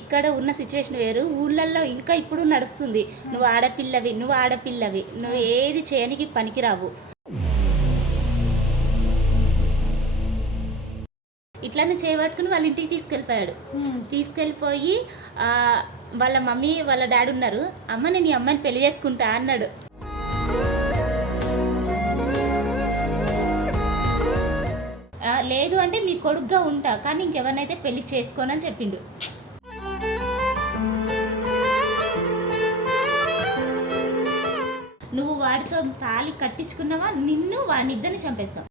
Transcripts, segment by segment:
ఇక్కడ ఉన్న సిచ్యువేషన్ వేరు. ఊళ్ళల్లో ఇంకా ఇప్పుడు నడుస్తుంది. నువ్వు ఆడపిల్లవి నువ్వు ఆడపిల్లవి నువ్వు ఏది చేయనికి పనికిరావు. ఇట్లానే చేయబట్టుకుని వాళ్ళ ఇంటికి తీసుకెళ్ళిపోయాడు. తీసుకెళ్ళిపోయి వాళ్ళ మమ్మీ వాళ్ళ డాడీ ఉన్నారు. అమ్మ నేను ఈ అమ్మాయిని పెళ్ళి చేసుకుంటా అన్నాడు. లేదు అంటే మీ కొడుకుగా ఉంటా కానీ ఇంకెవరినైతే పెళ్ళి చేసుకోనని చెప్పిండు. వాడితో తాళి కట్టించుకున్నావా? నిన్ను వాడినిద్దరిని చంపేస్తావు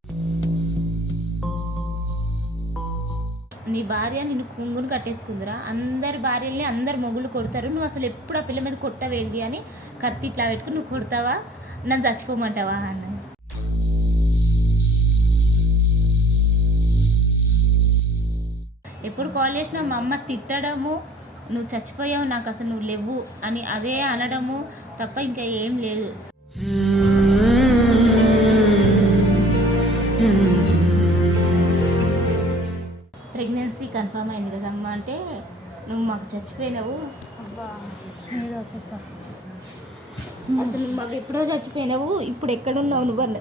నీ భార్య నిన్ను కుంగును కట్టేసుకుందిరా. అందరి భార్యల్ని అందరు మొగ్గులు కొడతారు. నువ్వు అసలు ఎప్పుడు ఆ పిల్ల మీద కొట్టవేంది అని కత్తి ఇట్లా పెట్టుకుని నువ్వు కొడతావా? నన్ను చచ్చిపోమంటావా అన్న ఎప్పుడు కాల్ చేసినా మా అమ్మ తిట్టడము నువ్వు చచ్చిపోయావు నాకు అసలు నువ్వు లేవు అని అదే అనడము తప్ప ఇంకా ఏం లేదు. ప్రెగ్నెన్సీ కన్ఫర్మ్ అయింది కదమ్మా అంటే నువ్వు మాకు చచ్చిపోయినావు. అబ్బా అసలు నువ్వు మాకు ఎప్పుడో చచ్చిపోయినావు ఇప్పుడు ఎక్కడున్నావు నువ్వు అన్న.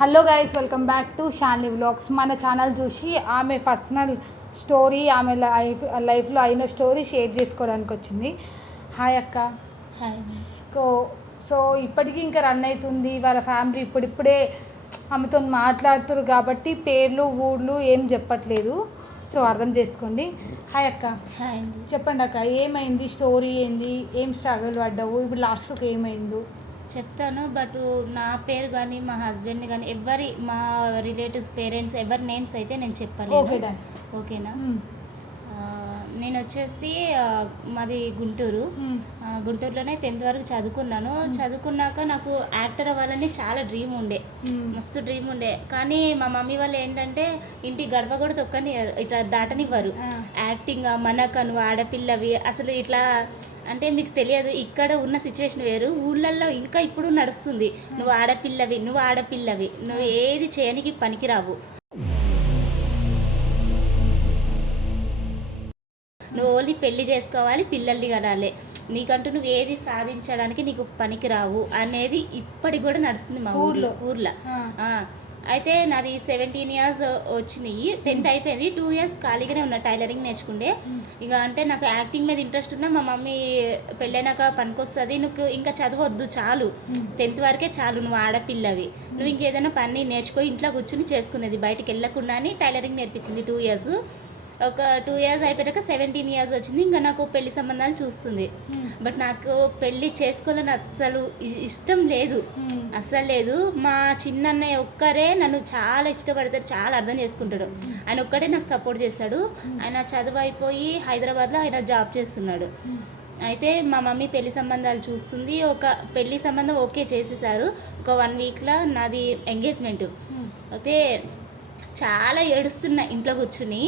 Hello guys welcome back to Shanly vlogs. మన ఛానల్ చూసి ఆమె పర్సనల్ స్టోరీ ఆమె లైఫ్ లైఫ్లో అయిన స్టోరీ షేర్ చేసుకోవడానికి వచ్చింది. హాయ్ అక్క. హాయ్. సో సో ఇప్పటికీ ఇంకా రన్ అవుతుంది. వాళ్ళ ఫ్యామిలీ ఇప్పుడిప్పుడే ఆమెతో మాట్లాడుతారు కాబట్టి పేర్లు ఊర్లు ఏం చెప్పట్లేదు. సో అర్థం చేసుకోండి. హాయ్ అక్క. హాయ్ చెప్పండి అక్క ఏమైంది? స్టోరీ ఏంది? ఏం స్ట్రగుల్ పడ్డావు? ఇప్పుడు లాస్ట్కి ఏమైందో? చెప్తాను బట్ నా పేరు కానీ మా హస్బెండ్ కానీ ఎవరి మా రిలేటివ్స్ పేరెంట్స్ ఎవరి నేమ్స్ అయితే నేను ఓకే చెప్పలేను డన్. ఓకేనా? నేను వచ్చేసి మాది గుంటూరు. గుంటూరులోనే టెన్త్ వరకు చదువుకున్నాను. చదువుకున్నాక నాకు యాక్టర్ అవ్వాలని చాలా డ్రీమ్ ఉండే. మస్తు డ్రీమ్ ఉండే. కానీ మా మమ్మీ వాళ్ళు ఏంటంటే ఇంటి గడప కూడా తొక్కని ఇట్లా దాటనివ్వరు. యాక్టింగ్ మనకు నువ్వు ఆడపిల్లవి అసలు ఇట్లా అంటే మీకు తెలియదు ఇక్కడ ఉన్న సిచ్యువేషన్ వేరు. ఊళ్ళల్లో ఇంకా ఇప్పుడు నడుస్తుంది. నువ్వు ఆడపిల్లవి నువ్వు ఆడపిల్లవి నువ్వు ఏది చేయనికి పనికిరావు. నువ్వు ఓన్లీ పెళ్ళి చేసుకోవాలి పిల్లల్ని కనాలి. నీకంటూ నువ్వు ఏది సాధించడానికి నీకు పనికిరావు అనేది ఇప్పటికి కూడా నడుస్తుంది మా ఊర్లో. ఊర్లో అయితే నాది సెవెంటీన్ ఇయర్స్ వచ్చినాయి. టెన్త్ అయిపోయింది. టూ ఇయర్స్ ఖాళీగానే ఉన్నా టైలరింగ్ నేర్చుకుంటే. ఇక అంటే నాకు యాక్టింగ్ మీద ఇంట్రెస్ట్ ఉన్నా మా మమ్మీ పెళ్ళైనాక పనికొస్తుంది. నువ్వు ఇంకా చదవద్దు చాలు. టెన్త్ వరకే చాలు నువ్వు ఆడపిల్లవి. నువ్వు ఇంకేదైనా పని నేర్చుకో ఇంట్లో కూర్చుని చేసుకునేది. బయటికి వెళ్ళకుండా అని టైలరింగ్ నేర్పించింది టూ ఇయర్స్ ఒక టూ ఇయర్స్ అయిపోయాక సెవెంటీన్ ఇయర్స్ వచ్చింది. ఇంకా నాకు పెళ్ళి సంబంధాలు చూస్తుంది. బట్ నాకు పెళ్ళి చేసుకోవాలని అస్సలు ఇష్టం లేదు. అస్సలు లేదు. మా చిన్న అన్నయ్య ఒక్కరే నన్ను చాలా ఇష్టపడతాడు చాలా అర్థం చేసుకుంటాడు. ఆయన ఒక్కడే నాకు సపోర్ట్ చేస్తాడు. ఆయన చదువు అయిపోయి హైదరాబాద్లో ఆయన జాబ్ చేస్తున్నాడు. అయితే మా మమ్మీ పెళ్ళి సంబంధాలు చూస్తుంది. ఒక పెళ్ళి సంబంధం ఓకే చేసేసారు. ఒక వన్ వీక్లో నాది ఎంగేజ్మెంట్. అయితే చాలా ఏడుస్తున్నా ఇంట్లో కూర్చుని.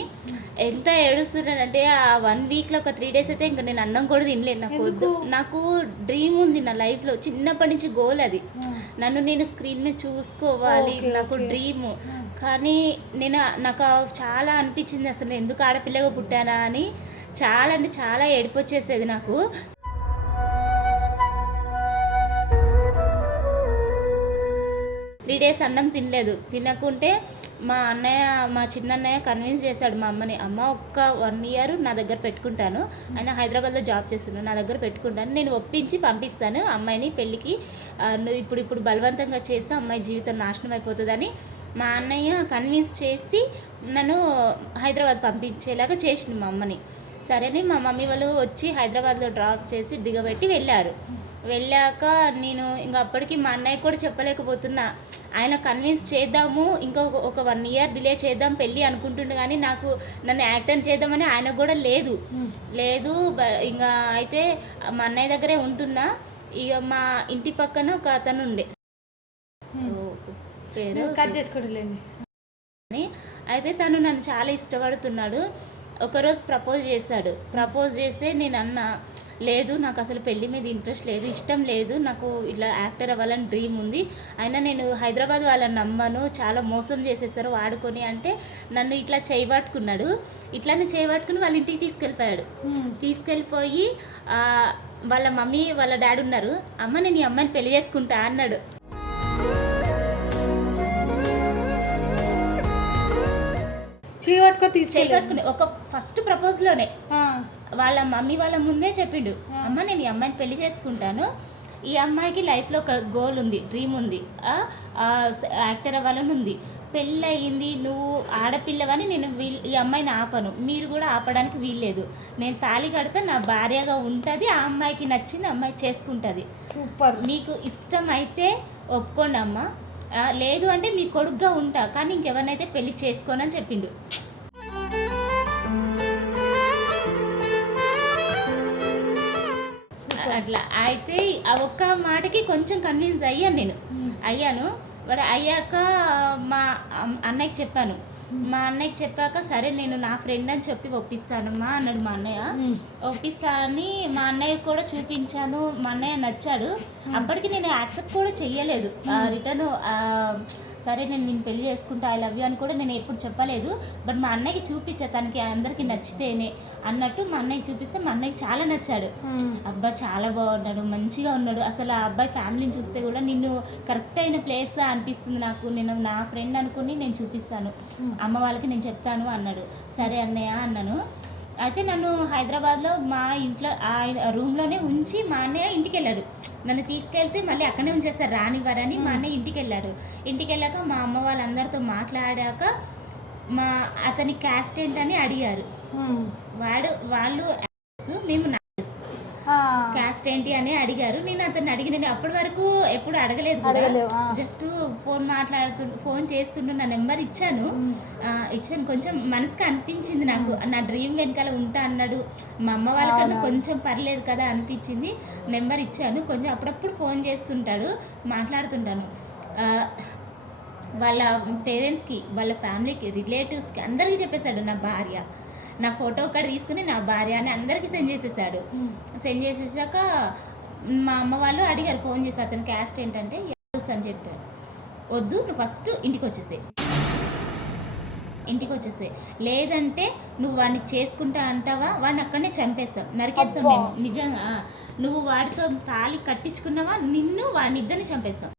ఎంత ఏడుస్తున్నానంటే ఆ వన్ వీక్లో ఒక త్రీ డేస్ అయితే ఇంకా నేను అన్నం కూడా తినలేను నాకు వద్దు. నాకు డ్రీమ్ ఉంది నా లైఫ్లో చిన్నప్పటి నుంచి గోల్ అది. నన్ను నేను స్క్రీన్ మీద చూసుకోవాలి నాకు. డ్రీమ్. కానీ నేను నాకు చాలా అనిపించింది అసలు ఎందుకు ఆడపిల్లగా పుట్టానా అని. చాలా అంటే చాలా ఏడుపు వచ్చేసేది నాకు. త్రీ డేస్ అన్నం తినలేదు. తినకుంటే మా అన్నయ్య మా చిన్న అన్నయ్య కన్విన్స్ చేశాడు మా అమ్మని అమ్మ ఒక్క వన్ ఇయర్ నా దగ్గర పెట్టుకుంటాను. ఆయన హైదరాబాద్లో జాబ్ చేస్తున్నాను నా దగ్గర పెట్టుకుంటాను. నేను ఒప్పించి పంపిస్తాను అమ్మాయిని పెళ్ళికి. నువ్వు ఇప్పుడు ఇప్పుడు బలవంతంగా చేస్తే అమ్మాయి జీవితం నాశనం అయిపోతుందని మా అన్నయ్య కన్విన్స్ చేసి నన్ను హైదరాబాద్ పంపించేలాగా చేసింది మా అమ్మని. సరేని మా మమ్మీ వాళ్ళు వచ్చి హైదరాబాద్లో డ్రాప్ చేసి దిగబెట్టి వెళ్ళారు. వెళ్ళాక నేను ఇంకా అప్పటికి మా అన్నయ్య కూడా చెప్పలేకపోతున్నా. ఆయన కన్విన్స్ చేద్దాము ఇంకా ఒక- వన్ ఇయర్ డిలే చేద్దాం పెళ్ళి అనుకుంటుండే కానీ నాకు నన్ను యాక్టర్ చేద్దామని ఆయనకు కూడా లేదు. లేదు ఇంకా అయితే మా అన్నయ్య దగ్గరే ఉంటున్నా. ఇక మా ఇంటి పక్కన ఒక అతను ఉండే. పేరు కట్ చేసుకోవట్లేదు అయితే తను నన్ను చాలా ఇష్టపడుతున్నాడు. ఒకరోజు ప్రపోజ్ చేశాడు. ప్రపోజ్ చేస్తే నేను అన్న లేదు నాకు అసలు పెళ్ళి మీద ఇంట్రెస్ట్ లేదు ఇష్టం లేదు నాకు ఇట్లా యాక్టర్ అవ్వాలని డ్రీమ్ ఉంది. అయినా నేను హైదరాబాద్ వాళ్ళని నమ్మను చాలా మోసం చేసేసారు వాడుకొని అంటే నన్ను ఇట్లా చేయబట్టుకున్నాడు. ఇట్లానే చేయబట్టుకుని వాళ్ళ ఇంటికి తీసుకెళ్ళిపోయాడు. తీసుకెళ్ళిపోయి వాళ్ళ మమ్మీ వాళ్ళ డాడీ ఉన్నారు. అమ్మ నేను ఈ అమ్మాయిని పెళ్ళి చేసుకుంటా అన్నాడు. తీసుకెళ్ళి చేయబట్టుకుని ఒక ఫస్ట్ ప్రపోజ్లోనే వాళ్ళ మమ్మీ వాళ్ళ ముందే చెప్పిండు అమ్మ నేను ఈ అమ్మాయిని పెళ్ళి చేసుకుంటాను. ఈ అమ్మాయికి లైఫ్లో ఒక గోల్ ఉంది డ్రీమ్ ఉంది యాక్టర్ అవ్వాలని ఉంది. పెళ్ళి అయ్యింది నువ్వు ఆడపిల్లవని నేను వీల్ ఈ అమ్మాయిని ఆపను. మీరు కూడా ఆపడానికి వీల్లేదు. నేను తాళి కడితే నా భార్యగా ఉంటుంది ఆ అమ్మాయికి నచ్చింది అమ్మాయి చేసుకుంటుంది. సూపర్. మీకు ఇష్టం అయితే ఒప్పుకోండి అమ్మ లేదు అంటే మీ కొడుకుగా ఉంటా కానీ ఇంకెవరినైతే పెళ్ళి చేసుకోనని చెప్పిండు. అట్లా. అయితే ఆ ఒక్క మాటకి కొంచెం కన్విన్స్ అయ్యాను నేను. అయ్యాను. వాడు అయ్యాక మా అన్నయ్యకి చెప్పాను. మా అన్నయ్యకి చెప్పాక సరే నేను నా ఫ్రెండ్ అని చెప్పి ఒప్పిస్తానమ్మా అన్నాడు మా అన్నయ్య. ఒప్పిస్తా అని మా అన్నయ్య కూడా చూపించాను. మా అన్నయ్య నచ్చాడు. అప్పటికి నేను యాక్సెప్ట్ కూడా చెయ్యలేదు. రిటర్న్ సరే నేను నేను పెళ్ళి చేసుకుంటా ఐ లవ్ యూ అని కూడా నేను ఎప్పుడు చెప్పలేదు. బట్ మా అన్నయ్యకి చూపించా తనకి అందరికీ నచ్చితేనే అన్నట్టు మా అన్నయ్యకి చూపిస్తే మా అన్నయ్యకి చాలా నచ్చాడు. అబ్బా చాలా బాగున్నాడు మంచిగా ఉన్నాడు. అసలు ఆ అబ్బాయి ఫ్యామిలీని చూస్తే కూడా నిన్ను కరెక్ట్ అయిన ప్లేస్ అనిపిస్తుంది నాకు. నేను నా ఫ్రెండ్ అనుకుని నేను చూపిస్తాను. అమ్మ వాళ్ళకి నేను చెప్తాను అన్నాడు. సరే అన్నయ్య అన్నాను. అయితే నన్ను హైదరాబాద్లో మా ఇంట్లో ఆయన రూమ్లోనే ఉంచి మా అన్నయ్య ఇంటికి వెళ్ళాడు నన్ను తీసుకెళ్తే మళ్ళీ అక్కడే ఉంచేస్తారు రానివ్వరని మా అన్నయ్య ఇంటికి వెళ్ళాడు ఇంటికి వెళ్ళాక మా అమ్మ వాళ్ళందరితో మాట్లాడాక మా అతని క్యాస్ట్ ఏంటని అడిగారు. వాడు వాళ్ళు మేము క్యాస్ట్ ఏంటి అని అడిగారు. నేను అతన్ని అడిగి నేను అప్పటి వరకు ఎప్పుడు అడగలేదు. జస్ట్ ఫోన్ మాట్లాడుతు ఫోన్ చేస్తుండు నా నెంబర్ ఇచ్చాను. ఇచ్చాను. కొంచెం మనసుకి అనిపించింది నాకు. నా డ్రీమ్ వెనకాల ఉంటా అన్నాడు. మా అమ్మ వాళ్ళకన్నా. కొంచెం పర్లేదు కదా అనిపించింది. నెంబర్ ఇచ్చాను. కొంచెం అప్పుడప్పుడు ఫోన్ చేస్తుంటాడు మాట్లాడుతుంటాను. వాళ్ళ పేరెంట్స్కి వాళ్ళ ఫ్యామిలీకి రిలేటివ్స్కి అందరికీ చెప్పేశాడు నా భార్య. నా ఫోటో ఒక్కడ తీసుకుని నా భార్య అని అందరికీ సెండ్ చేసేసాడు. సెండ్ చేసేసాక మా అమ్మ వాళ్ళు అడిగారు ఫోన్ చేసి అతని క్యాస్ట్ ఏంటంటే అని చెప్పారు. వద్దు నువ్వు ఫస్ట్ ఇంటికి వచ్చేసే. ఇంటికి వచ్చేసే. లేదంటే నువ్వు వాడిని చేసుకుంటా అంటావా? వాడిని అక్కడనే చంపేస్తాం. నరికేస్తాం. మేము. నిజంగా. నువ్వు వాడితో తాళి కట్టించుకున్నావా? నిన్ను వాడిని ఇద్దరిని చంపేస్తాం.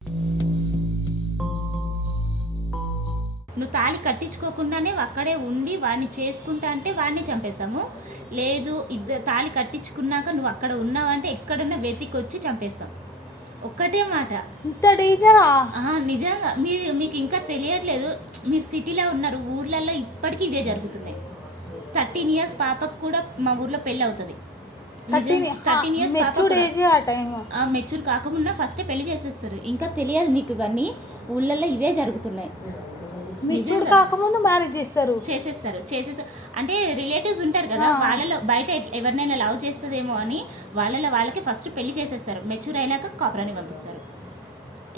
నువ్వు తాళి కట్టించుకోకుండానే అక్కడే ఉండి వాడిని చేసుకుంటా అంటే వాడిని చంపేస్తాము. లేదు ఇద్దరు తాళి కట్టించుకున్నాక నువ్వు అక్కడ ఉన్నావంటే ఎక్కడున్నా వెతికి వచ్చి చంపేస్తాం. ఒక్కటే మాట. ఇంత డేంజరా? నిజంగా. మీరు మీకు ఇంకా తెలియట్లేదు. మీరు సిటీలో ఉన్నారు. ఊర్లలో ఇప్పటికీ ఇవే జరుగుతున్నాయి థర్టీన్ ఇయర్స్ పాపకు కూడా మా ఊర్లో పెళ్ళి అవుతుంది. థర్టీన్ ఇయర్స్ మెచ్యూర్డ్ ఏజ్ ఆ టైం మెచ్యూర్ కాకుండా ఫస్ట్ పెళ్ళి చేసేస్తారు. ఇంకా తెలియదు మీకు ఇవన్నీ. ఊళ్ళల్లో ఇవే జరుగుతున్నాయి. మెచ్యూర్డ్. కాకముందు మ్యారేజ్ చేస్తారు చేసేస్తారు చేసేస్తారు అంటే రిలేటివ్స్ ఉంటారు కదా. వాళ్ళలో బయట ఎవరినైనా లవ్ చేస్తుందేమో అని వాళ్ళలో వాళ్ళకి ఫస్ట్ పెళ్ళి చేసేస్తారు మెచ్యూర్ అయినాక కాపురాన్ని పంపిస్తారు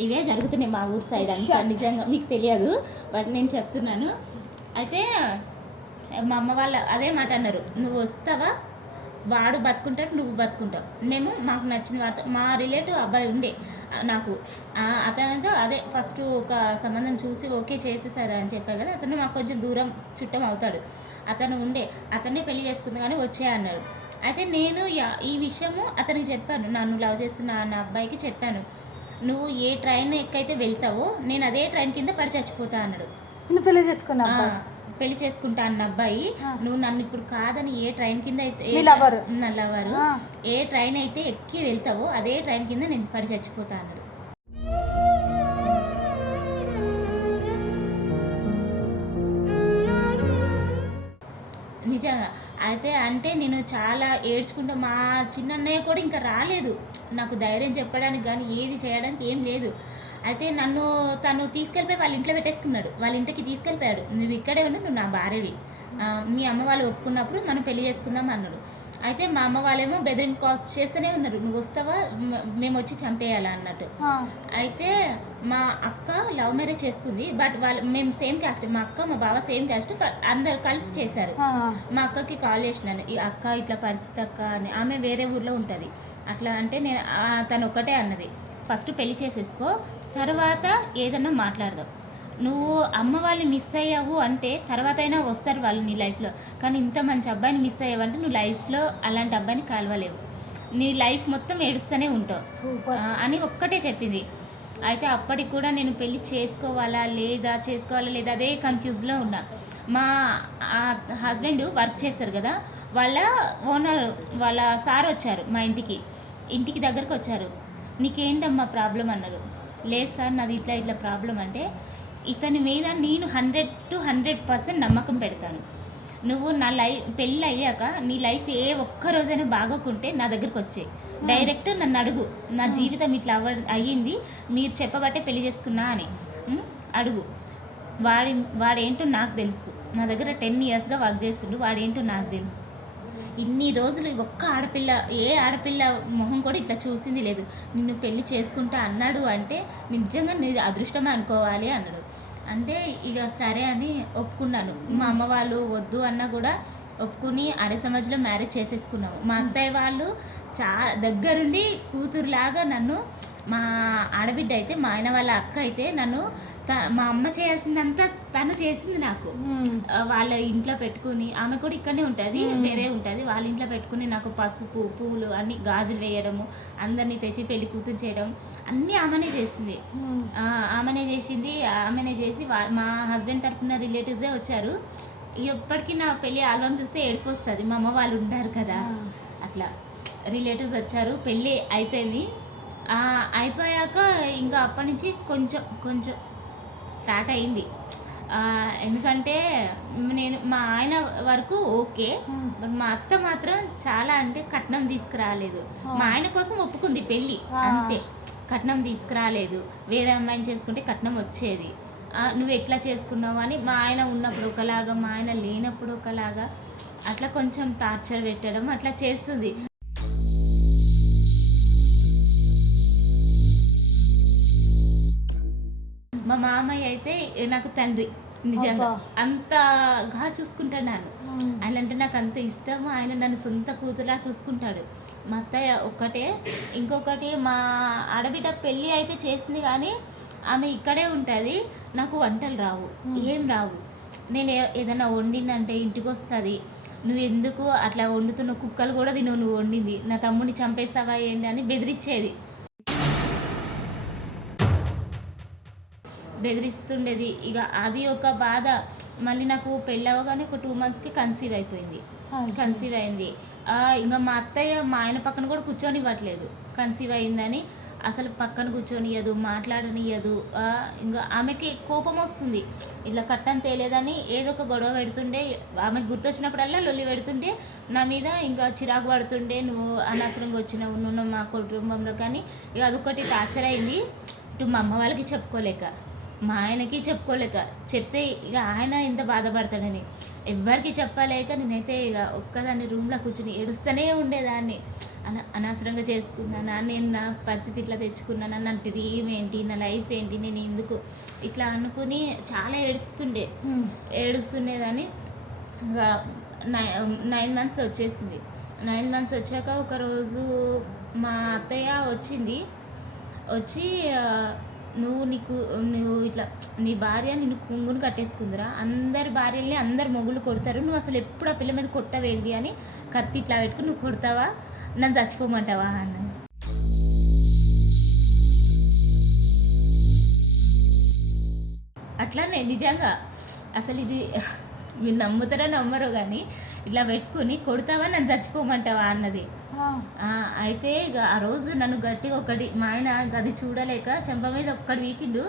ఇవే జరుగుతున్నాయి మా ఊరు సైడ్ అంతా. నిజంగా మీకు తెలియదు బట్ నేను చెప్తున్నాను అయితే మా అమ్మ వాళ్ళ అదే మాట అన్నారు నువ్వు వస్తావా వాడు బతుకుంటాడు నువ్వు బతుకుంటావు. మేము మాకు నచ్చిన వార్త మా రిలేటివ్ అబ్బాయి ఉండే నాకు. అతనితో అదే ఫస్ట్ ఒక సంబంధం చూసి ఓకే చేసేసారు అని చెప్పా కదా అతను మాకు కొంచెం దూరం చుట్టం అవుతాడు. అతను ఉండే అతన్నే పెళ్ళి చేసుకుంది కానీ వచ్చే అన్నాడు. అయితే నేను ఈ విషయము అతనికి చెప్పాను నన్ను లవ్ చేస్తున్న నా అబ్బాయికి చెప్పాను. నువ్వు ఏ ట్రైన్ ఎక్కైతే వెళ్తావో నేను అదే ట్రైన్ కింద పడి చచ్చిపోతా అన్నాడు. నేను పెళ్ళి చేసుకున్నా పెళ్ళి చేసుకుంటా అన్న అబ్బాయి. నువ్వు నన్ను ఇప్పుడు కాదని ఏ ట్రైన్ కింద అయితే లవరు. ఏ ట్రైన్ అయితే ఎక్కి వెళ్తావో అదే ట్రైన్ కింద నేను పడి చచ్చిపోతా అన్నాడు. నిజంగా. అయితే అంటే నేను చాలా ఏడ్చుకుంటా మా చిన్న అన్నయ్య కూడా ఇంకా రాలేదు. నాకు ధైర్యం చెప్పడానికి కానీ ఏది చేయడానికి ఏం లేదు. అయితే నన్ను తను తీసుకెళ్ళిపోయి వాళ్ళ ఇంట్లో పెట్టేసుకున్నాడు. వాళ్ళ ఇంటికి తీసుకెళ్ళిపోయాడు. నువ్వు ఇక్కడే ఉండు నువ్వు నా భార్యవి. మీ అమ్మ వాళ్ళు ఒప్పుకున్నప్పుడు మనం పెళ్ళి చేసుకుందాం అన్నాడు. అయితే మా అమ్మ వాళ్ళేమో బెదిరిన్ కాల్స్ చేస్తూనే ఉన్నారు. నువ్వు వస్తావా? మేము వచ్చి చంపేయాలా అన్నట్టు. అయితే మా అక్క లవ్ మ్యారేజ్ చేసుకుంది. బట్ వాళ్ళు మేము సేమ్ క్యాస్ట్ మా అక్క మా బావ సేమ్ క్యాస్ట్ అందరు కలిసి చేశారు. మా అక్కకి కాల్ చేసినాను. ఈ అక్క ఇట్లా పరిస్థితి అక్క అని. ఆమె వేరే ఊర్లో ఉంటుంది. అట్లా అంటే నేను తను ఒక్కటే అన్నది. ఫస్ట్ పెళ్ళి చేసేసుకో తర్వాత ఏదన్నా మాట్లాడదాం. నువ్వు అమ్మ వాళ్ళని మిస్ అయ్యావు అంటే తర్వాత అయినా వస్తారు వాళ్ళు నీ లైఫ్లో కానీ ఇంత మంచి అబ్బాయిని మిస్ అయ్యావంటే నువ్వు లైఫ్లో అలాంటి అబ్బాయిని కలవలేవు. నీ లైఫ్ మొత్తం ఏడుస్తూనే ఉంటావు. సూపర్ అని ఒక్కటే చెప్పింది. అయితే అప్పటికి కూడా నేను పెళ్ళి చేసుకోవాలా లేదా చేసుకోవాలా లేదా అదే కన్ఫ్యూజ్లో ఉన్నా. మా హస్బెండ్ వర్క్ చేస్తారు కదా వాళ్ళ ఓనర్ వాళ్ళ సార్ వచ్చారు మా ఇంటికి. ఇంటికి దగ్గరకు వచ్చారు. నీకేంటమ్మా ప్రాబ్లం అన్నారు. లేదు సార్ నాది ఇట్లా ఇట్లా ప్రాబ్లం అంటే ఇతని మీద నేను హండ్రెడ్ టు హండ్రెడ్ పర్సెంట్ నమ్మకం పెడతాను. నువ్వు నా లైఫ్ పెళ్ళి అయ్యాక నీ లైఫ్ ఏ ఒక్క రోజైనా బాగోకుంటే నా దగ్గరికి వచ్చే డైరెక్ట్ నన్ను అడుగు. నా జీవితం ఇట్లా అవ్వ అయ్యింది మీరు చెప్పబట్టే పెళ్ళి చేసుకున్నా అని? అడుగు. వాడి వాడేంటో నాకు తెలుసు. నా దగ్గర టెన్ ఇయర్స్గా వర్క్ చేస్తుండు వాడేంటో నాకు తెలుసు. ఇన్ని రోజులు ఒక్క ఆడపిల్ల ఏ ఆడపిల్ల మొహం కూడా ఇట్లా చూసింది లేదు. నిన్ను పెళ్ళి చేసుకుంటా అన్నాడు అంటే నిజంగా నీ అదృష్టం అనుకోవాలి అన్నాడు. అంటే ఇక సరే అని ఒప్పుకున్నాను. మా అమ్మ వాళ్ళు వద్దు అన్నా కూడా ఒప్పుకుని అరే సమాజ్లో మ్యారేజ్ చేసేసుకున్నాము. మా అత్తయ్య వాళ్ళు చా దగ్గరుండి కూతురులాగా నన్ను మా ఆడబిడ్డ అయితే మా ఆయన వాళ్ళ అక్క అయితే నన్ను త మా అమ్మ చేయాల్సిందంతా తను చేసింది నాకు. వాళ్ళ ఇంట్లో పెట్టుకుని ఆమె కూడా ఇక్కడనే ఉంటుంది వేరే ఉంటుంది. వాళ్ళ ఇంట్లో పెట్టుకుని నాకు పసుపు పూలు అన్ని గాజులు వేయడము అందరినీ తెచ్చి పెళ్ళి కూతురు చేయడం అన్నీ ఆమెనే చేసింది. ఆమెనే చేసింది ఆమెనే చేసి మా హస్బెండ్ తరపున రిలేటివ్సే వచ్చారు. ఎప్పటికీ నా పెళ్ళి ఆల్బమ్ చూస్తే ఏడుపు వస్తుంది. మా అమ్మ వాళ్ళు ఉంటారు కదా. అట్లా రిలేటివ్స్ వచ్చారు పెళ్ళి అయిపోయింది. అయిపోయాక ఇంకా అప్పటి నుంచి కొంచెం కొంచెం స్టార్ట్ అయింది. ఎందుకంటే నేను మా ఆయన వరకు ఓకే బట్ మా అత్త మాత్రం చాలా అంటే కట్నం తీసుకురాలేదు. మా ఆయన కోసం ఒప్పుకుంది పెళ్ళి. అంతే. కట్నం తీసుకురాలేదు. వేరే అమ్మాయిని చేసుకుంటే కట్నం వచ్చేది. నువ్వు ఎట్లా చేసుకున్నావు అని మా ఆయన ఉన్నప్పుడు ఒకలాగా మా ఆయన లేనప్పుడు ఒకలాగా అట్లా కొంచెం టార్చర్ పెట్టడం అట్లా చేస్తుంది. మామయ్య అయితే నాకు తండ్రి నిజంగా. అంతగా చూసుకుంటాను ఉమ్, ఆయన అంటే నాకు అంత ఇష్టం ఆయన నన్ను సొంత కూతురులా చూసుకుంటాడు. మా అత్తయ్య ఒక్కటే. ఇంకొకటి మా ఆడబిడ్డ పెళ్ళి అయితే చేసింది కానీ ఆమె ఇక్కడే ఉంటుంది. నాకు వంటలు రావు. ఏం రావు. నేను ఏదైనా వండిందంటే ఇంటికి వస్తుంది. నువ్వు ఎందుకు అట్లా వండుతున్న కుక్కలు కూడా తినవు నువ్వు వండింది. నా తమ్ముడిని చంపేస్తావా ఏంటి అని బెదిరించేది బెదిరిస్తుండేది. ఇక అది ఒక బాధ. మళ్ళీ నాకు పెళ్ళవగానే ఒక టూ మంత్స్కి కన్సీవ్ అయిపోయింది. కన్సీవ్ అయింది. ఇంకా మా అత్తయ్య మా ఆయన పక్కన కూడా కూర్చొనివ్వట్లేదు. కన్సీవ్ అయిందని. అసలు పక్కన కూర్చొనియదు మాట్లాడనియదు ఇంకా ఆమెకి కోపం వస్తుంది. ఇట్లా కట్టం తేలేదని ఏదో ఒక గొడవ పెడుతుండే. ఆమెకు గుర్తొచ్చినప్పుడల్లా లొల్లి పెడుతుంటే నా మీద ఇంకా చిరాకు పడుతుండే. నువ్వు అనవసరంగా వచ్చినావు నువ్వు మా కుటుంబంలో కానీ. ఇక అదొకటి టార్చర్ అయింది. ఇటు మా అమ్మ వాళ్ళకి చెప్పుకోలేక. మా ఆయనకి చెప్పుకోలేక చెప్తే ఇక ఆయన ఎంత బాధపడతాడని. ఎవ్వరికి చెప్పలేక నేనైతే ఇక ఒక్కదాన్ని రూమ్లో కూర్చుని ఏడుస్తూనే ఉండేదాన్ని. అన అనవసరంగా చేసుకున్నానా నేను నా పరిస్థితి ఇట్లా తెచ్చుకున్నానా నా డ్రీమ్ ఏంటి నా లైఫ్ ఏంటి నేను ఎందుకు? ఇట్లా అనుకుని చాలా ఏడుస్తుండే. ఏడుస్తుండేదాన్ని. ఇంకా నై- నైన్ మంత్స్ వచ్చేసింది. నైన్ మంత్స్ వచ్చాక ఒకరోజు మా అత్తయ్య వచ్చింది. వచ్చి నువ్వు నీకు నువ్వు ఇట్లా నీ భార్య నిన్ను కుంగును కట్టేసుకుందిరా. అందరి భార్యల్ని అందరు మొగులు కొడతారు. నువ్వు అసలు ఎప్పుడు ఆ పిల్ల మీద కొట్టవేంది అని కత్తి ఇట్లా పెట్టుకుని నువ్వు కొడతావా? నన్ను చచ్చిపోమంటావా అన్నది. అట్లానే నిజంగా అసలు ఇది మీరు నమ్ముతారో నమ్మరో కానీ ఇట్లా పెట్టుకుని కొడతావా? నన్ను చచ్చిపోమంటావా అన్నది. అయితే ఇక ఆ రోజు నన్ను గట్టిగా ఒకటి మా ఆయన అది చూడలేక చెంప మీద ఒక్కటి వీకిండు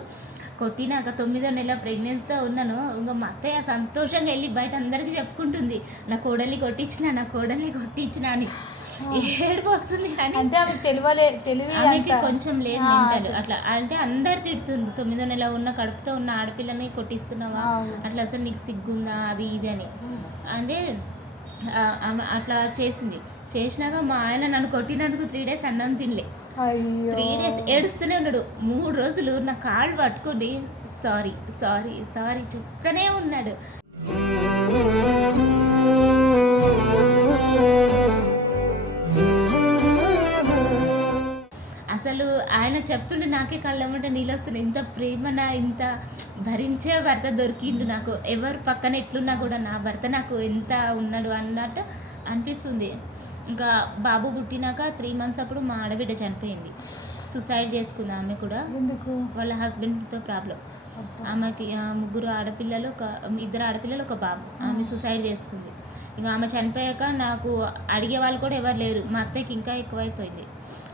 కొట్టినాక తొమ్మిదో నెల ప్రెగ్నెన్సీతో ఉన్నాను. ఇంకా మా అత్తయ్య సంతోషంగా వెళ్ళి బయట అందరికీ చెప్పుకుంటుంది నా కోడల్ని కొట్టించిన నా కోడల్ని కొట్టించిన అని. ఏడుపు వస్తుంది కానీ అంటే తెలియలే తెలివి ఆమెకి అంత. కొంచెం లేదు మెంటల్. అట్లా అంటే అందరు తిడుతుండ్రు తొమ్మిదో నెల ఉన్న కడుపుతో ఉన్న ఆడపిల్లని కొట్టిస్తున్నావా. అట్లా అసలు నీకు సిగ్గుందా? అది ఇది అని. అంటే అట్లా చేసింది. చేసినాక మా ఆయన నన్ను కొట్టినందుకు త్రీ డేస్ అన్నం తినలే. త్రీ డేస్ ఏడుస్తూనే ఉన్నాడు. మూడు రోజులు నా కాళ్ళు పట్టుకొని సారీ సారీ సారీ చెప్తానే ఉన్నాడు. అసలు ఆయన చెప్తుంటే నాకే కళ్ళమంటే నీళ్ళు వస్తున్నాయి. ఇంత ప్రేమన ఇంత భరించే భర్త దొరికిండు నాకు. ఎవరు పక్కన ఎట్లున్నా కూడా నా భర్త నాకు ఎంత ఉన్నాడు అన్నట్టు అనిపిస్తుంది. ఇంకా బాబు పుట్టినాక త్రీ మంత్స్ అప్పుడు మా ఆడబిడ్డ చనిపోయింది. సుసైడ్ చేసుకుంది ఆమె కూడా. ఎందుకు? వాళ్ళ హస్బెండ్తో ప్రాబ్లం ఆమెకి ముగ్గురు ఆడపిల్లలు ఒక ఇద్దరు ఆడపిల్లలు ఒక బాబు. ఆమె సుసైడ్ చేసుకుంది. ఇంకా ఆమె చనిపోయాక నాకు అడిగే వాళ్ళు కూడా ఎవరు లేరు. మా అత్తయ్యకి ఇంకా ఎక్కువైపోయింది.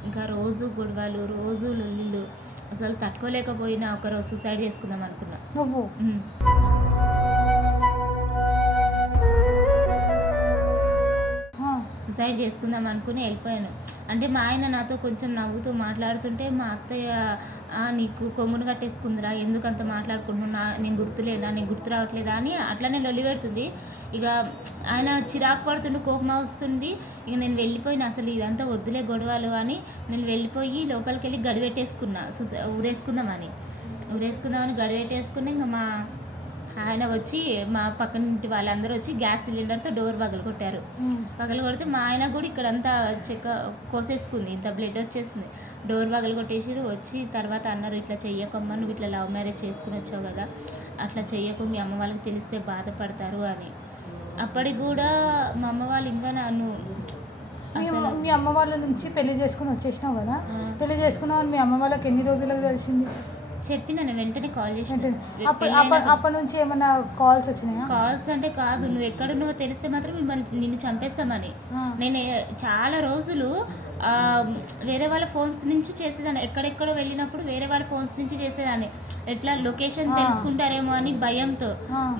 ఇంకా రోజు గొడవలు రోజు లొల్లిలు అసలు తట్టుకోలేకపోయినా ఒకరోజు సుసైడ్ చేసుకుందాం అనుకున్నా. నువ్వు? సుసైడ్ చేసుకుందాం అనుకుని వెళ్ళిపోయాను. అంటే మా ఆయన నాతో కొంచెం నవ్వుతూ మాట్లాడుతుంటే మా అత్తయ్య నీకు కొంగును కట్టేసుకుందిరా ఎందుకు అంత మాట్లాడుకుంటున్నా నా నేను గుర్తులేదా నీకు గుర్తు రావట్లేదా? అని అట్లనే లొల్లి పెడుతుంది. ఇక ఆయన చిరాకు పడుతుండే కోపం వస్తుంది. ఇక నేను వెళ్ళిపోయిన అసలు ఇదంతా వద్దులే గొడవలు అని నేను వెళ్ళిపోయి లోపలికి వెళ్ళి గడిపెట్టేసుకున్నా సుసై ఊరేసుకుందామని ఊరేసుకుందామని గడిపెట్టేసుకుని ఇంకా మా ఆయన వచ్చి మా పక్కన ఇంటి వాళ్ళందరూ వచ్చి గ్యాస్ సిలిండర్తో డోర్ పగలు కొట్టారు. పగలు కొడితే మా ఆయన కూడా ఇక్కడంతా చెక్క కోసేసుకుంది ఇంత బ్లడ్ వచ్చేసింది. డోర్ పగలు కొట్టేసిరు వచ్చి తర్వాత అన్నారు ఇట్లా చెయ్యకమ్మా నువ్వు ఇట్లా లవ్ మ్యారేజ్ చేసుకుని వచ్చావు కదా అట్లా చెయ్యకు మీ అమ్మ వాళ్ళకి తెలిస్తే బాధపడతారు అని. అప్పటికి కూడా మా అమ్మ వాళ్ళు ఇంకా నన్ను మీ అమ్మ- వాళ్ళ నుంచి పెళ్ళి చేసుకుని వచ్చేసినావు కదా. పెళ్ళి చేసుకున్నావు మీ అమ్మ వాళ్ళకి ఎన్ని రోజులకు తెలిసింది? చెప్పిన నేను వెంటనే. కాల్ చేసిన అంటే అప్పటి నుంచి ఏమన్నా కాల్స్ వచ్చినాయా? కాల్స్ అంటే కాదు నువ్వు ఎక్కడ నువ్వు తెలిస్తే మాత్రం మిమ్మల్ని నిన్ను చంపేస్తామని. నేను చాలా రోజులు వేరే వాళ్ళ ఫోన్స్ నుంచి చేసేదాన్ని. ఎక్కడెక్కడో వెళ్ళినప్పుడు వేరే వాళ్ళ ఫోన్స్ నుంచి చేసేదాన్ని. ఎట్లా లొకేషన్. తెలుసుకుంటారేమో అని భయంతో.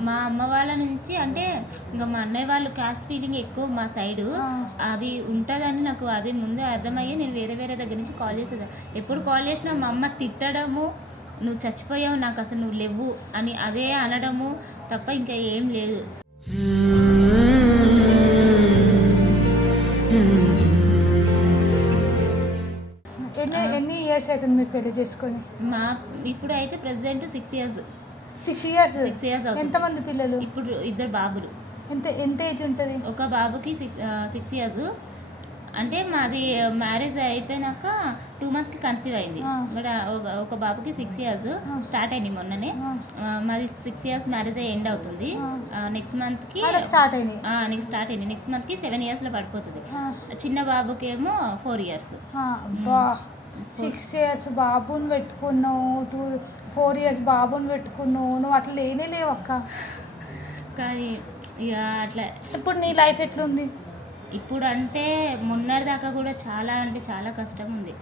మా అమ్మ వాళ్ళ నుంచి అంటే ఇంకా మా అన్నయ్య వాళ్ళు క్యాస్ట్ ఫీలింగ్ ఎక్కువ మా సైడు. అది ఉంటుందని నాకు అది ముందే అర్థమయ్యి నేను వేరే వేరే దగ్గర నుంచి కాల్ చేసేదాన్ని. ఎప్పుడు కాల్ చేసినా మా అమ్మ తిట్టడము నువ్వు చచ్చిపోయావు నాకు అసలు నువ్వు లేవు అని అదే అనడము తప్ప ఇంకా ఏం లేదు. ఎన్ని ఎన్ని ఇయర్స్ అవుతుంది మీరు పెళ్ళి చేసుకొని? మా ఇప్పుడు అయితే president six years six years six years ఎంతమంది పిల్లలు? ఇప్పుడు ఇద్దరు బాబులు. ఎంత ఎంత ఏజ్ ఉంటుంది? ఒక బాబుకి సిక్స్ సిక్స్ ఇయర్స్ అంటే మాది మ్యారేజ్ అయిపోయినాక టూ మంత్స్కి కన్సీవ్ అయింది. బట్ ఒక బాబుకి సిక్స్ ఇయర్స్. స్టార్ట్ అయింది మొన్ననే. మాది సిక్స్ ఇయర్స్ మ్యారేజ్ అయ్యి ఎండ్ అవుతుంది. నెక్స్ట్ మంత్కి స్టార్ట్ అయినాయి నెక్స్ట్ స్టార్ట్ అయింది. నెక్స్ట్ మంత్కి సెవెన్ ఇయర్స్లో పడిపోతుంది. చిన్న బాబుకి ఏమో ఫోర్ ఇయర్స్ సిక్స్ ఇయర్స్ బాబుని పెట్టుకున్నావు టూ ఫోర్ ఇయర్స్ బాబుని పెట్టుకున్నావు. నువ్వు అట్లా లేనే లేవు అక్క కానీ ఇక అట్లా ఇప్పుడు నీ లైఫ్ ఎట్లుంది? ఇప్పుడు అంటే మొన్నటి దాకా కూడా చాలా అంటే చాలా కష్టం ఉంది.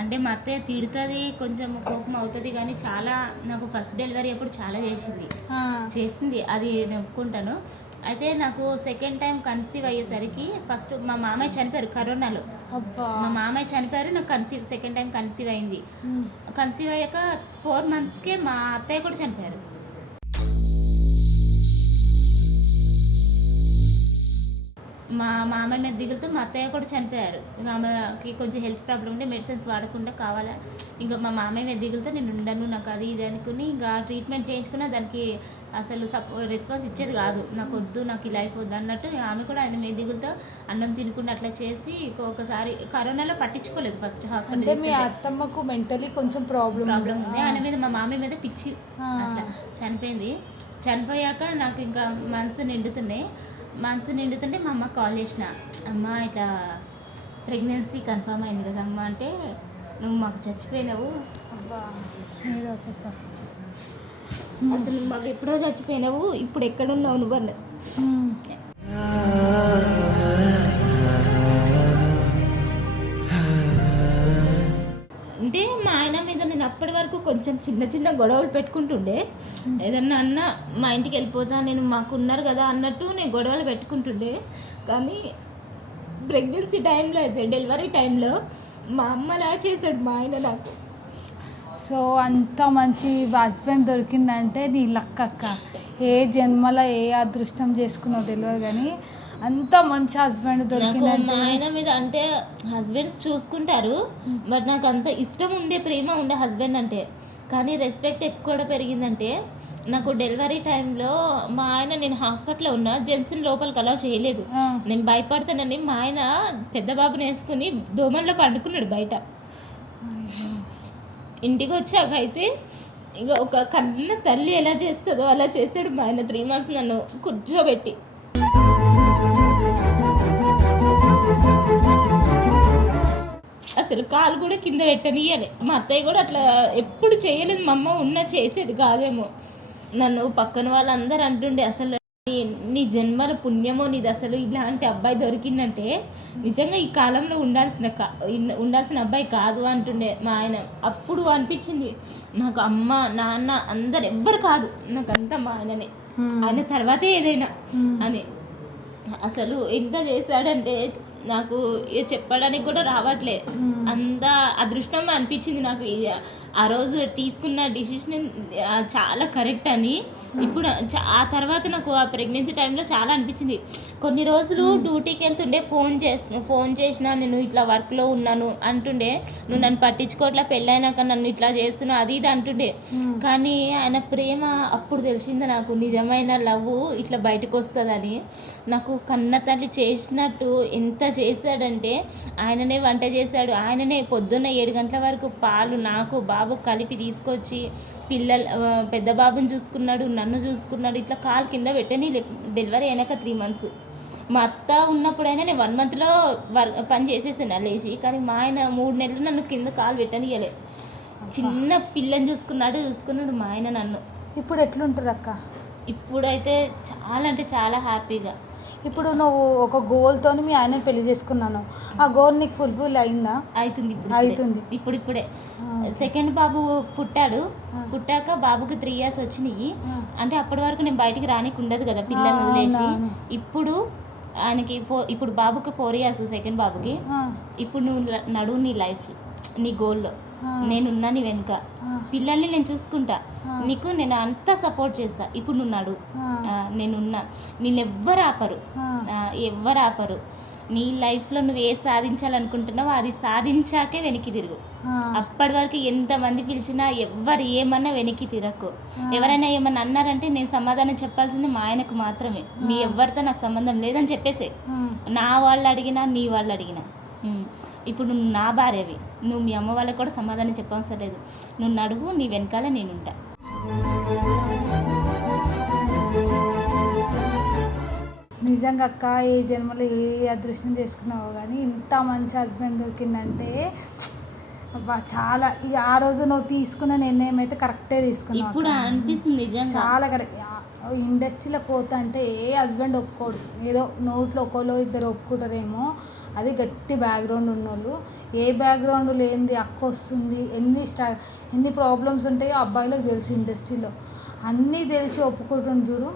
అంటే మా అత్తయ్య తిడుతుంది కొంచెం కోపం అవుతుంది కానీ చాలా నాకు ఫస్ట్ డెలివరీ అప్పుడు చాలా చేసింది. చేసింది అది నేను ఒప్పుకుంటాను అయితే నాకు సెకండ్ టైం కన్సీవ్ అయ్యేసరికి ఫస్ట్ మా మామయ్య చనిపోయారు కరోనాలో. మా మామయ్య చనిపోయారు నాకు కన్సీవ్ సెకండ్ టైం కన్సీవ్ అయింది. కన్సీవ్ అయ్యాక ఫోర్ మంత్స్కే మా అత్తయ్య కూడా చనిపోయారు. మా మామయ్య మీద దిగులుతూ మా అత్తయ్య కూడా చనిపోయారు. ఇంకా ఆమెకి కొంచెం హెల్త్ ప్రాబ్లం ఉంటే మెడిసిన్స్ వాడకుండా కావాలా. ఇంకా మా మామయ్య మీద దిగులుతో నేను ఉండను నాకు అది ఇది అనుకుని ఇంకా ట్రీట్మెంట్ చేయించుకున్నా దానికి అసలు సపో రెస్పాన్స్ ఇచ్చేది కాదు. నాకు వద్దు నాకు లైఫ్ వద్దు అన్నట్టు ఆమె కూడా ఆయన మీద దిగులుతో అన్నం తినకుండా అట్లా చేసి ఒకసారి కరోనాలో పట్టించుకోలేదు ఫస్ట్ అంటే హాస్పిటల్ మీ అత్తమ్మకు మెంటలీ కొంచెం ప్రాబ్లం ప్రాబ్లం ఉంది. ఆయన మీద మా మామయ్య మీద పిచ్చి. అట్లా చనిపోయింది. చనిపోయాక నాకు ఇంకా మనసు నిండుతున్నాయి. మనసు నిండుతుంటే మా అమ్మ కాల్ చేసిన అమ్మ ఇట్లా ప్రెగ్నెన్సీ కన్ఫర్మ్ అయింది కదా అమ్మ అంటే నువ్వు మాకు చచ్చిపోయినావు. అబ్బా. అసలు నువ్వు మాకు ఎప్పుడో చచ్చిపోయినావు ఇప్పుడు ఎక్కడున్నావు నువ్వు అన్నది. ఆయన మీద నేను అప్పటి వరకు కొంచెం చిన్న చిన్న గొడవలు పెట్టుకుంటుండే. ఏదన్నా అన్న మా ఇంటికి వెళ్ళిపోతా నేను మాకు ఉన్నారు కదా అన్నట్టు నేను గొడవలు పెట్టుకుంటుండే. కానీ ప్రెగ్నెన్సీ టైంలో అయితే డెలివరీ టైంలో మా అమ్మలా చేశాడు మా ఆయన నాకు. సో అంత మంచి హస్బెండ్ దొరికిందంటే నీ లక్ అక్క. ఏ జన్మలో ఏ అదృష్టం చేసుకున్నావు తెలియదు కానీ అంత మంచి హస్బెండ్ దొరికిందంటే మా ఆయన మీద అంటే హస్బెండ్స్ చూసుకుంటారు బట్ నాకు అంత ఇష్టం ఉండే ప్రేమ ఉండే హస్బెండ్ అంటే. కానీ రెస్పెక్ట్ ఎక్కువ పెరిగిందంటే నాకు డెలివరీ టైంలో మా ఆయన నేను హాస్పిటల్లో ఉన్నా జెంట్స్ని లోపలికి అలా చేయలేదు. నేను భయపడతానని మా ఆయన పెద్ద బాబుని వేసుకుని దోమల్లో పండుకున్నాడు బయట. ఇంటికి వచ్చాక అయితే ఇక ఒక కన్న తల్లి ఎలా చేస్తుందో అలా చేశాడు మా ఆయన త్రీ మంత్స్ నన్ను కూర్చోబెట్టి. అసలు కాలు కూడా కింద పెట్టనియ్యాలి మా అత్తయ్య కూడా అట్లా ఎప్పుడు చేయలేదు మా అమ్మ ఉన్న చేసేది కాదేమో. నన్ను పక్కన వాళ్ళందరూ అంటుండే అసలు నీ- నీ జన్మల పుణ్యమో నీది అసలు ఇలాంటి అబ్బాయి దొరికిందంటే నిజంగా ఈ కాలంలో ఉండాల్సిన కా- ఉండాల్సిన అబ్బాయి కాదు అంటుండే మా ఆయన అప్పుడు అనిపించింది నాకు అమ్మ నాన్న అందరు ఎవ్వరు కాదు నాకు అంతా మా ఆయననే. ఆయన తర్వాతే ఏదైనా. అని అసలు ఎంత చేశాడంటే నాకు చెప్పడానికి కూడా రావట్లే. అంత అదృష్టం అనిపించింది నాకు ఆ రోజు తీసుకున్న డిసిషన్ చాలా కరెక్ట్ అని. ఇప్పుడు ఆ తర్వాత నాకు ఆ ప్రెగ్నెన్సీ టైంలో చాలా అనిపించింది. కొన్ని రోజులు డ్యూటీకి వెళ్తుండే ఫోన్ చేస్తు ఫోన్ చేసినా నేను ఇట్లా వర్క్లో ఉన్నాను అంటుండే. నువ్వు నన్ను పట్టించుకోవట్లా పెళ్ళైనాక నన్ను ఇట్లా చేస్తున్నావు అది ఇది అంటుండే. Hmm. కానీ ఆయన ప్రేమ అప్పుడు తెలిసింది నాకు నిజమైన లవ్ ఇట్లా బయటకు వస్తుందని. నాకు కన్న తల్లి చేసినట్టు ఎంత చేశాడంటే ఆయననే వంట చేశాడు. ఆయననే పొద్దున్న ఏడు గంటల వరకు పాలు నాకు బాబు కలిపి తీసుకొచ్చి పిల్లలు పెద్ద బాబుని చూసుకున్నాడు నన్ను చూసుకున్నాడు ఇట్లా కాలు కింద పెట్టని డెలివరీ అయినాక త్రీ మంత్స్ మా అత్త ఉన్నప్పుడైనా నేను వన్ మంత్లో వర్ పని చేసేసాను లేచి కానీ మా ఆయన మూడు నెలలు నన్ను కింద కాలు పెట్టనియలే. చిన్న పిల్లని చూసుకున్నాడు చూసుకున్నాడు మా ఆయన నన్ను. ఇప్పుడు ఎట్లుంటారు అక్క? ఇప్పుడైతే చాలా అంటే చాలా హ్యాపీగా. ఇప్పుడు నువ్వు ఒక గోల్తో మీ ఆయన పెళ్ళి చేసుకున్నాను ఆ గోల్ నీకు ఫుల్ఫిల్ అయిందా అవుతుంది ఇప్పుడు అవుతుంది. ఇప్పుడు ఇప్పుడే. సెకండ్ బాబు పుట్టాడు. పుట్టాక బాబుకి త్రీ ఇయర్స్ వచ్చినాయి. అంటే అప్పటి వరకు నేను బయటికి రానికి ఉండదు కదా పిల్లల్ని ఆ, వదిలేసి. ఇప్పుడు ఆయనకి ఫో ఇప్పుడు బాబుకి ఫోర్ ఇయర్స్ సెకండ్ బాబుకి ఇప్పుడు నువ్వు నడువు నీ లైఫ్ నీ గోల్లో. నేనున్నా నీ వెనుక. పిల్లల్ని నేను చూసుకుంటా. నీకు నేను అంతా సపోర్ట్ చేస్తా. ఇప్పుడు నువ్వు నడు. ఆ, ఆ, నేనున్నా. నేను ఎవ్వరు ఆపరు. ఎవ్వరు ఆపరు. నీ లైఫ్లో నువ్వు ఏ సాధించాలనుకుంటున్నావో అది సాధించాకే వెనక్కి తిరుగు. అప్పటి వరకు ఎంతమంది పిలిచినా ఎవ్వరు ఏమన్నా వెనక్కి తిరగకు ఎవరైనా ఏమన్నా అన్నారంటే నేను సమాధానం చెప్పాల్సింది మా ఆయనకు మాత్రమే. మీ ఎవ్వరితో నాకు సంబంధం లేదని చెప్పేసే. నా వాళ్ళు అడిగినా నీ వాళ్ళు అడిగినా. ఇప్పుడు నువ్వు నా భార్యవి. నువ్వు మీ అమ్మ వాళ్ళకి కూడా సమాధానం చెప్పవసరం లేదు. నువ్వు నడువు నీ వెనకాల నేనుంటా. నిజంగా అక్క ఏ జన్మలో ఏ అదృష్టం చేసుకున్నావో కానీ ఇంత మంచి హస్బెండ్ దొరికిందంటే అబ్బా చాలా. ఇక ఆ రోజు నువ్వు తీసుకున్న నిర్ణయం అయితే కరెక్టే తీసుకున్నావు ఇప్పుడు. అనిపిస్తుంది నిజంగా. చాలా కరెక్ట్ ఇండస్ట్రీలో పోతా అంటే ఏ హస్బెండ్ ఒప్పుకోడు. ఏదో నోట్లో ఒకళ్ళు ఇద్దరు ఒప్పుకుంటారేమో. అది గట్టి బ్యాక్గ్రౌండ్ ఉన్నోళ్ళు. ఏ బ్యాక్గ్రౌండ్ లేనిది అక్క వస్తుంది ఎన్ని స్టా ఎన్ని ప్రాబ్లమ్స్ ఉంటాయో అబ్బాయిలకు తెలుసు ఇండస్ట్రీలో అన్నీ తెలిసి ఒప్పుకుంటుంది చూడు.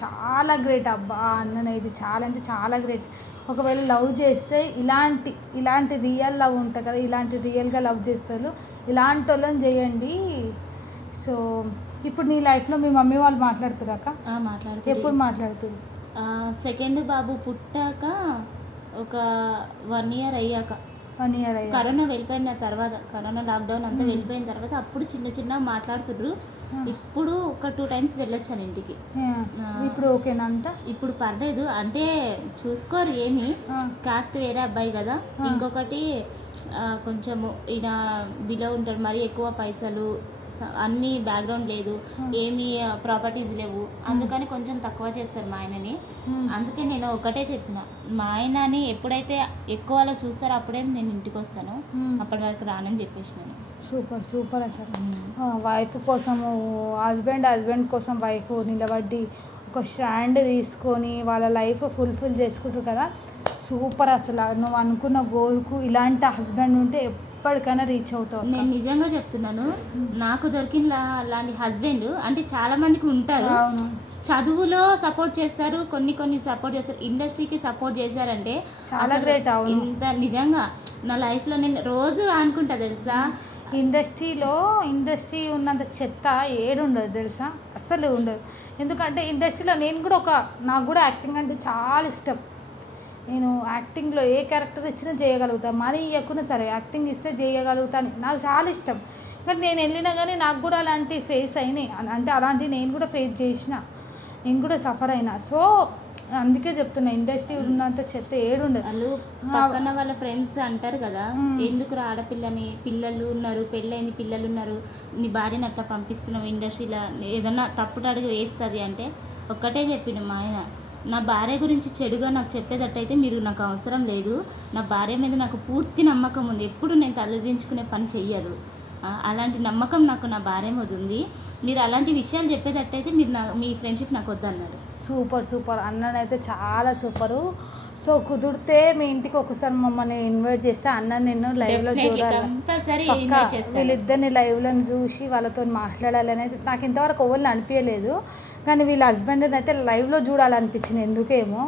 చాలా గ్రేట్ అబ్బా అన్ననైది చాలా అంటే చాలా గ్రేట్ ఒకవేళ లవ్ చేస్తే ఇలాంటి ఇలాంటి రియల్ లవ్ ఉంటుంది కదా ఇలాంటి రియల్గా లవ్ చేస్తారు ఇలాంటి వాళ్ళని చేయండి. సో ఇప్పుడు నీ లైఫ్లో మీ మమ్మీ వాళ్ళు మాట్లాడుతురాక ఆ, మాట్లాడుతుంది ఎప్పుడు మాట్లాడుతుంది సెకండ్ బాబు పుట్టాక ఒక వన్ ఇయర్ అయ్యాక. వన్ ఇయర్ అయ్యా కరోనా వెళ్ళిపోయిన తర్వాత కరోనా లాక్డౌన్ అంతా వెళ్ళిపోయిన తర్వాత అప్పుడు చిన్న చిన్న మాట్లాడుతుండ్రు. ఇప్పుడు ఒక టూ టైమ్స్ వెళ్ళొచ్చాను ఇంటికి. ఇప్పుడు ఓకేనా అంతా? ఇప్పుడు పర్లేదు. అంటే చూసుకోరు ఏమి. కాస్ట్ వేరే అబ్బాయి కదా. ఇంకొకటి కొంచెము ఈయన బిలో ఉంటాడు. మరి ఎక్కువ పైసలు అన్ని బ్యాక్గ్రౌండ్ లేదు. ఏమి ప్రాపర్టీస్ లేవు. అందుకని కొంచెం తక్కువ చేస్తారు మా ఆయనని. Hmm. అందుకే నేను ఒకటే చెప్పిన. మా ఆయనని ఎప్పుడైతే ఎక్కువలో చూస్తారో అప్పుడే నేను ఇంటికి వస్తాను. Hmm. అప్పటి వరకు రానని చెప్పేసినాను సూపర్ సూపర్ అసలు. వైఫ్ కోసము హస్బెండ్ హస్బెండ్ కోసం వైఫ్ నిలబడి ఒక స్టాండ్ తీసుకొని వాళ్ళ లైఫ్ ఫుల్ఫిల్ చేసుకుంటారు కదా. సూపర్ అసలు. నువ్వు అనుకున్న గోల్కు ఇలాంటి హస్బెండ్ ఉంటే ఎప్పటికైనా రీచ్ అవుతావు నేను నిజంగా చెప్తున్నాను నాకు దొరికిన అలాంటి హస్బెండ్ అంటే చాలా మందికి ఉంటారు. చదువులో సపోర్ట్ చేస్తారు కొన్ని కొన్ని సపోర్ట్ చేస్తారు. ఇండస్ట్రీకి సపోర్ట్ చేశారంటే చాలా అవును. ఇంత నిజంగా నా లైఫ్లో నేను రోజు అనుకుంటా తెలుసా? ఇండస్ట్రీలో ఇండస్ట్రీ ఉన్నంత చెత్త ఏడు ఉండదు తెలుసా? అస్సలు ఉండదు. ఎందుకంటే ఇండస్ట్రీలో నేను కూడా ఒక నాకు కూడా యాక్టింగ్ అంటే చాలా ఇష్టం. నేను యాక్టింగ్లో ఏ క్యారెక్టర్ ఇచ్చినా చేయగలుగుతాను మనీ ఇవ్వకున్నా సరే యాక్టింగ్ ఇస్తే చేయగలుగుతాను నాకు చాలా ఇష్టం. కానీ నేను వెళ్ళినా కానీ నాకు కూడా అలాంటి ఫేస్ అయినాయి. అంటే అలాంటి నేను కూడా ఫేస్ చేసిన నేను కూడా సఫర్ అయినా. సో అందుకే చెప్తున్నా ఇండస్ట్రీ ఉన్నంత చెత్త ఏడుండదు. వాళ్ళు పక్కన వాళ్ళ ఫ్రెండ్స్ అంటారు కదా. ఎందుకు ఆడపిల్లని? పిల్లలు ఉన్నారు పెళ్ళైన పిల్లలు ఉన్నారు. నీ భార్యని అట్లా పంపిస్తున్నావు ఇండస్ట్రీలో? ఏదన్నా తప్పుడు అడుగు వేస్తుంది. అంటే ఒక్కటే చెప్పిండు మా ఆయన. నా భార్య గురించి చెడుగా నాకు చెప్పేటట్టయితే మీరు నాకు అవసరం లేదు. నా భార్య మీద నాకు పూర్తి నమ్మకం ఉంది. ఎప్పుడు నేను తలదించుకునే పని చెయ్యదు. అలాంటి నమ్మకం నాకు నా భార్య మీద ఉంది. మీరు అలాంటి విషయాలు చెప్పేటట్టయితే మీరు నా మీ ఫ్రెండ్షిప్ నాకు వద్దన్నాడు సూపర్ సూపర్. అన్ననైతే చాలా సూపరు. సో కుదిరితే మీ ఇంటికి ఒకసారి మమ్మల్ని ఇన్వైట్ చేస్తే అన్న నిన్ను లైవ్లో చూడాలి. వీళ్ళిద్దరిని లైవ్లో చూసి వాళ్ళతో మాట్లాడాలి అనేది నాకు ఇంతవరకు ఎవరిని అనిపించలేదు. కానీ వీళ్ళ హస్బెండ్ని అయితే లైవ్లో చూడాలనిపించింది ఎందుకేమో.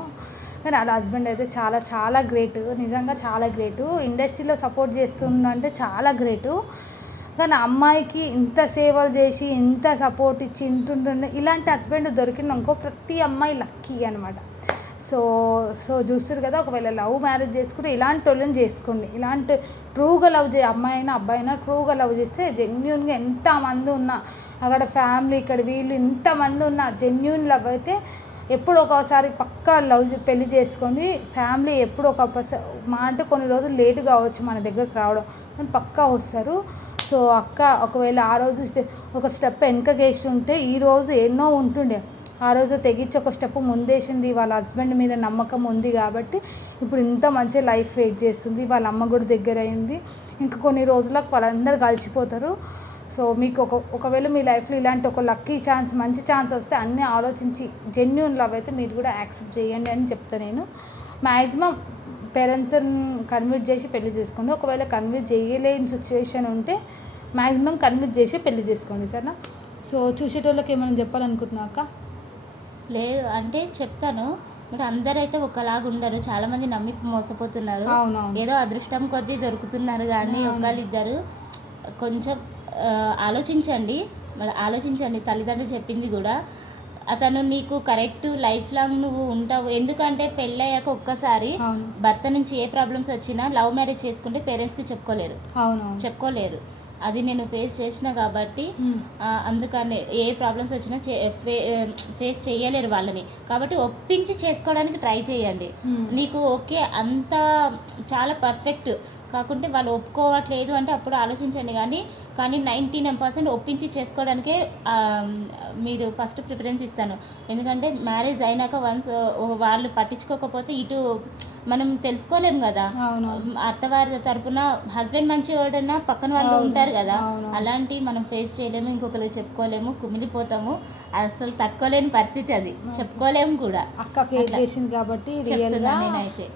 కానీ వాళ్ళ హస్బెండ్ అయితే చాలా చాలా గ్రేట్ నిజంగా చాలా గ్రేటు ఇండస్ట్రీలో సపోర్ట్ చేస్తుందంటే చాలా గ్రేటు కానీ అమ్మాయికి ఇంత సేవలు చేసి ఇంత సపోర్ట్ ఇచ్చి ఇంత ఉంటుండే ఇలాంటి హస్బెండ్ దొరికిందనుకో ప్రతి అమ్మాయి లక్కీ అనమాట సో సో చూస్తారు కదా ఒకవేళ లవ్ మ్యారేజ్ చేసుకుంటే ఇలాంటి వాళ్ళని చేసుకోండి. ఇలాంటి ట్రూగా లవ్ చే అమ్మాయి అయినా అబ్బాయి అయినా ట్రూగా లవ్ చేస్తే జెన్యున్గా ఎంతమంది ఉన్నా అక్కడ ఫ్యామిలీ ఇక్కడ వీళ్ళు ఇంతమంది ఉన్న జెన్యున్ లవ్ అయితే ఎప్పుడు ఒకసారి పక్కా లవ్ పెళ్ళి చేసుకొని ఫ్యామిలీ ఎప్పుడు ఒక మా అంటే కొన్ని రోజులు లేట్ కావచ్చు మన దగ్గరకు రావడం. కానీ పక్కా వస్తారు. సో అక్క ఒకవేళ ఆ రోజు ఒక స్టెప్ వెనకకేసి ఉంటే ఈ రోజు ఎన్నో ఉంటుండే. ఆ రోజు తెగించి ఒక స్టెప్ ముందేసింది వాళ్ళ హస్బెండ్ మీద నమ్మకం ఉంది కాబట్టి ఇప్పుడు ఇంత మంచి లైఫ్ వెయిట్ చేస్తుంది. వాళ్ళ అమ్మ కూడా దగ్గర అయింది ఇంకా కొన్ని రోజులకు వాళ్ళందరూ కలిసిపోతారు. సో మీకు ఒక ఒకవేళ మీ లైఫ్లో ఇలాంటి ఒక లక్కీ ఛాన్స్ మంచి ఛాన్స్ వస్తే అన్నీ ఆలోచించి జెన్యున్ లవ్ అయితే మీరు కూడా యాక్సెప్ట్ చేయండి అని చెప్తా నేను. మ్యాక్సిమం పేరెంట్స్ని కన్విన్స్ చేసి పెళ్ళి చేసుకోండి. ఒకవేళ కన్విన్స్ చేయలేని సిచ్యువేషన్ ఉంటే మ్యాక్సిమం కన్విన్స్ చేసి పెళ్ళి చేసుకోండి సరేనా? సో చూసేటోళ్ళకి ఏమైనా చెప్పాలనుకుంటున్నా అక్క? లేదు అంటే చెప్తాను. బట్ అందరైతే ఒకలాగా ఉండరు. చాలా మంది నమ్మి మోసపోతున్నారు. ఏదో అదృష్టం కొద్దీ దొరుకుతున్నారు కానీ అవును. ఒకళ్ళిద్దరు కొంచెం ఆలోచించండి. మరి ఆలోచించండి. తల్లిదండ్రులు చెప్పింది కూడా. అతను నీకు కరెక్ట్ లైఫ్ లాంగ్ నువ్వు ఉంటావు. ఎందుకంటే పెళ్ళయ్యాక ఒక్కసారి భర్త నుంచి ఏ ప్రాబ్లమ్స్ వచ్చినా లవ్ మ్యారేజ్ చేసుకుంటే పేరెంట్స్కి చెప్పుకోలేరు. చెప్పుకోలేరు. అది నేను ఫేస్ చేసిన కాబట్టి అందుకని ఏ ప్రాబ్లమ్స్ వచ్చినా ఫేస్ చేయలేరు వాళ్ళని. కాబట్టి ఒప్పించి చేసుకోవడానికి ట్రై చేయండి. నీకు ఓకే అంత చాలా పర్ఫెక్ట్. కాకుంటే వాళ్ళు ఒప్పుకోవట్లేదు అంటే అప్పుడు ఆలోచించండి కానీ కానీ నైంటీ నైన్ పర్సెంట్ ఒప్పించి చేసుకోవడానికే మీరు ఫస్ట్ ప్రిఫరెన్స్ ఇస్తాను. ఎందుకంటే మ్యారేజ్ అయినాక వన్స్ వాళ్ళు పట్టించుకోకపోతే ఇటు మనం తెలుసుకోలేం కదా. అవును. అత్తవారి తరపున హస్బెండ్ మంచి వాడన్నా పక్కన వాళ్ళు ఉంటారు కదా. అలాంటి మనం ఫేస్ చేయలేము ఇంకొకరు చెప్పుకోలేము కుమిలిపోతాము. అసలు తట్టుకోలేని పరిస్థితి అది. చెప్పుకోలేము కూడా. అక్క ఫేస్. చేసింది కాబట్టి చెప్తున్నా నేనైతే.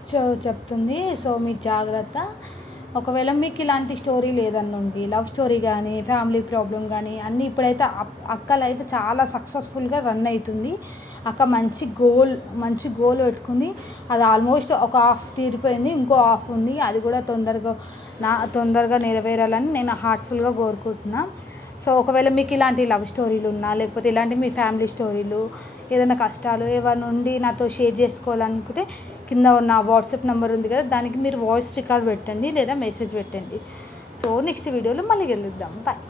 చెప్తుంది. సో మీ జాగ్రత్త. ఒకవేళ మీకు ఇలాంటి స్టోరీ లేదనుండి లవ్ స్టోరీ కానీ ఫ్యామిలీ ప్రాబ్లం కానీ అన్నీ ఇప్పుడైతే అక్క లైఫ్ చాలా సక్సెస్ఫుల్గా రన్ అవుతుంది అక్క మంచి గోల్ మంచి గోల్ పెట్టుకుంది. అది ఆల్మోస్ట్ ఒక హాఫ్ తీరిపోయింది ఇంకో హాఫ్ ఉంది. అది కూడా తొందరగా నా తొందరగా నెరవేరాలని నేను హార్ట్ఫుల్గా కోరుకుంటున్నాను సో ఒకవేళ మీకు ఇలాంటి లవ్ స్టోరీలు ఉన్నా లేకపోతే ఇలాంటి మీ ఫ్యామిలీ స్టోరీలు ఏదైనా కష్టాలు ఏమైనా ఉండి నాతో షేర్ చేసుకోవాలనుకుంటే కింద ఉన్న వాట్సాప్ నెంబర్ ఉంది కదా దానికి మీరు వాయిస్ రికార్డ్ పెట్టండి లేదా మెసేజ్ పెట్టండి. సో నెక్స్ట్ వీడియోలో మళ్ళీ వెళ్దాం బాయ్